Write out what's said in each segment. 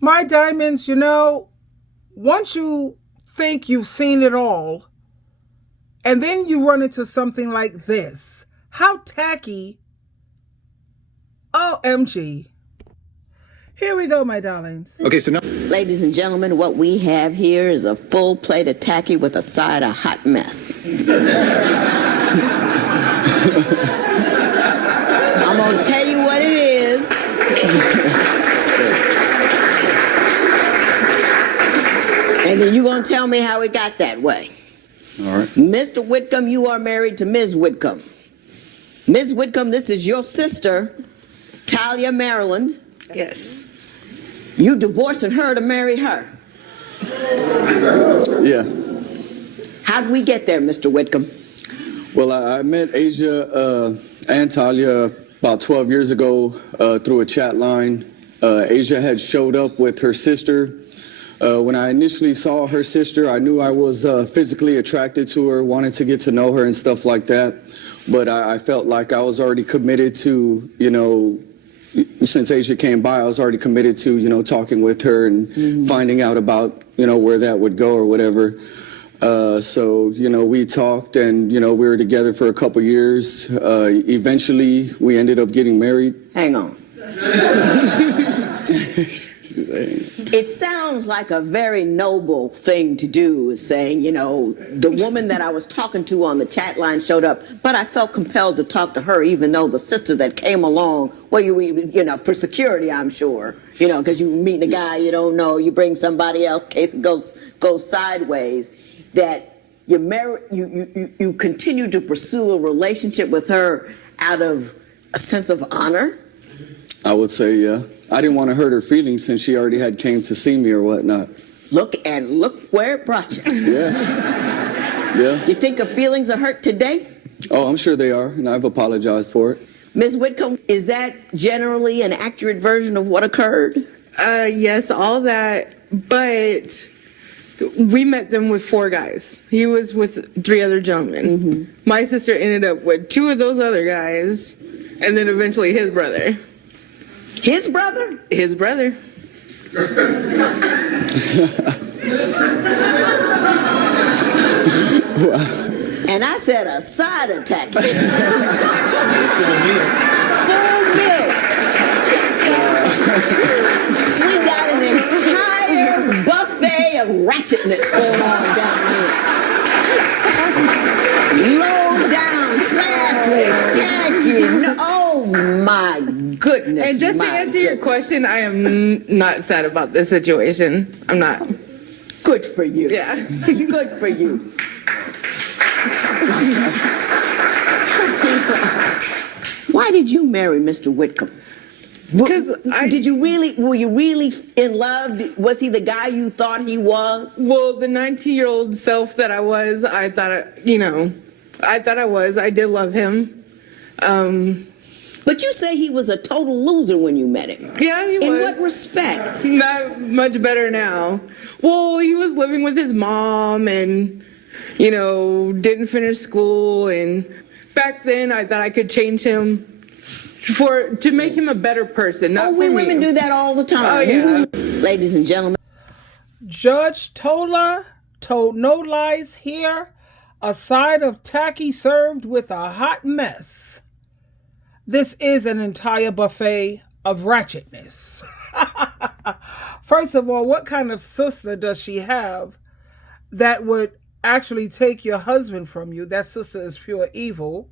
My diamonds, once you think you've seen it all, and then you run into something like this, how tacky. OMG. Here we go, my darlings. Okay, so now, ladies and gentlemen, what we have here is a full plate of tacky with a side of hot mess. I'm gonna tell you what it is. And then you're gonna tell me how it got that way. All right. Mr. Whitcomb, you are married to Ms. Whitcomb. Ms. Whitcomb, this is your sister, Talia Maryland. Yes. You divorcing her to marry her. Yeah. How did we get there, Mr. Whitcomb? Well, I met Asia and Talia about 12 years ago through a chat line. Asia had showed up with her sister. When I initially saw her sister, I knew I was physically attracted to her, wanted to get to know her and stuff like that. But I felt like I was already committed to, since Asia came by, I was already committed to, talking with her and finding out about, where that would go or whatever. So, we talked and, we were together for a couple years. Eventually, we ended up getting married. Hang on. It sounds like a very noble thing to do, is saying, the woman that I was talking to on the chat line showed up, but I felt compelled to talk to her, even though the sister that came along, well, for security, I'm sure, because you meet a guy you don't know, you bring somebody else, case it goes sideways, that you continue to pursue a relationship with her out of a sense of honor? I would say, yeah. I didn't want to hurt her feelings since she already had came to see me or whatnot. Look where it brought you. Yeah. You think her feelings are hurt today? Oh, I'm sure they are, and I've apologized for it. Ms. Whitcomb, is that generally an accurate version of what occurred? Yes, all that, but we met them with 4 guys. He was with 3 other gentlemen. Mm-hmm. My sister ended up with 2 of those other guys, and then eventually his brother. His brother? His brother. And I said a side attack. Full milk. We got an entire buffet of ratchetness going on down here. Low down, classless, tacky. Oh my goodness. And just to answer your question, I am not sad about this situation. I'm not. Good for you. Yeah. Good for you. Why did you marry Mr. Whitcomb? Because were you really in love? Was he the guy you thought he was? Well, the 19-year-old self that I was, I thought I was. I did love him. But you say he was a total loser when you met him. Yeah, he was. In what respect? Not much better now. Well, he was living with his mom and, didn't finish school. And back then, I thought I could change him to make him a better person. Not we women do that all the time. Oh, yeah. Ladies and gentlemen. Judge Tola told no lies here. A side of tacky served with a hot mess. This is an entire buffet of ratchetness. First of all, what kind of sister does she have that would actually take your husband from you? That sister is pure evil.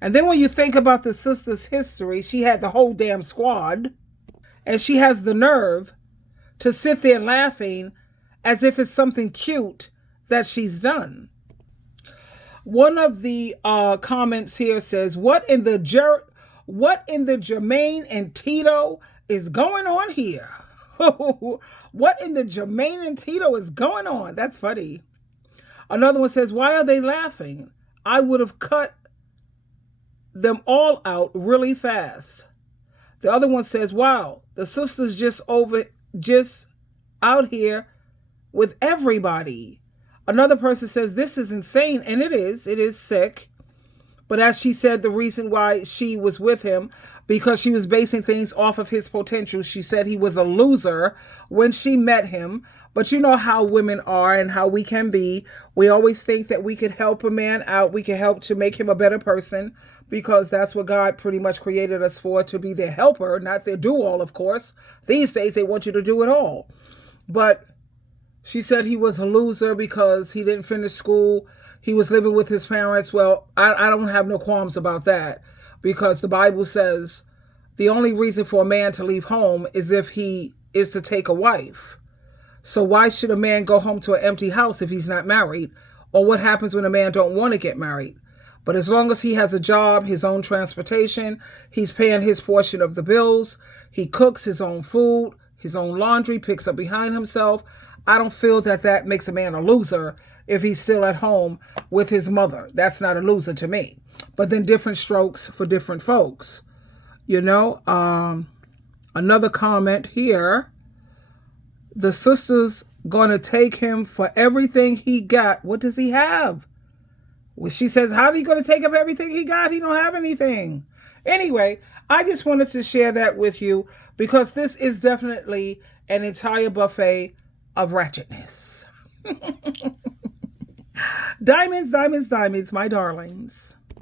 And then when you think about the sister's history, she had the whole damn squad. And she has the nerve to sit there laughing as if it's something cute that she's done. One of the comments here says, what in the Jermaine and Tito is going on here? What in the Jermaine and Tito is going on? That's funny. Another one says, why are they laughing? I would have cut them all out really fast. The other one says, wow, the sister's just out here with everybody. Another person says, this is insane, and it is sick. But as she said, the reason why she was with him, because she was basing things off of his potential. She said he was a loser when she met him. But you know how women are and how we can be. We always think that we could help a man out. We can help to make him a better person, because that's what God pretty much created us for, to be their helper, not their do-all, of course. These days, they want you to do it all. But she said he was a loser because he didn't finish school. He was living with his parents. Well, I don't have no qualms about that, because the Bible says the only reason for a man to leave home is if he is to take a wife. So why should a man go home to an empty house if he's not married? Or what happens when a man don't want to get married? But as long as he has a job, his own transportation, he's paying his portion of the bills, he cooks his own food, his own laundry, picks up behind himself, I don't feel that that makes a man a loser if he's still at home with his mother. That's not a loser to me. But then different strokes for different folks. You know, another comment here. The sister's going to take him for everything he got. What does he have? Well, she says, how are you going to take him for everything he got? He don't have anything. Anyway, I just wanted to share that with you, because this is definitely an entire buffet of ratchetness. Diamonds, diamonds, diamonds, my darlings.